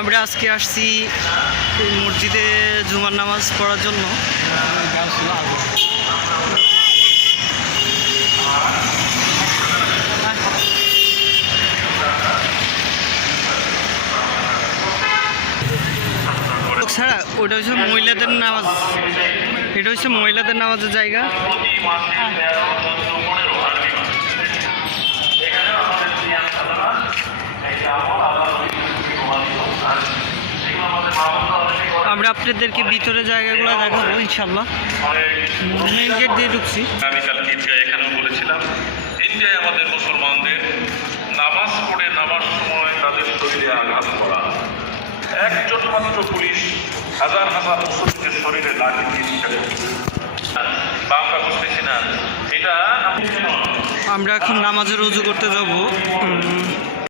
আমরা আজকে আসছি মসজিদে জুমার নামাজ পড়ার জন্য। ছাড়া ওটা হচ্ছে মহিলাদের নামাজ, এটা হচ্ছে মহিলাদের নামাজের জায়গা। আমরা আপনাদেরকে ভিতরে জায়গাগুলো দেখাবো ইনশাল্লাহ। মেইন গেট দিয়ে ঢুকছি। আমি কালকে ঈদগাহ এখানেও বলেছিলাম, ইন্ডিয়ায় আমাদের মুসলমানদের নামাজ পড়ে নামার সময় তাদের শরীরে আঘাত করা, একজন মাত্র পুলিশ হাজার হাজার মুসলিমদের শরীরে লাঠি দিয়ে বা আমরা বুঝতেছি না এটা। আমরা এখন নামাজের রুজু করতে যাব।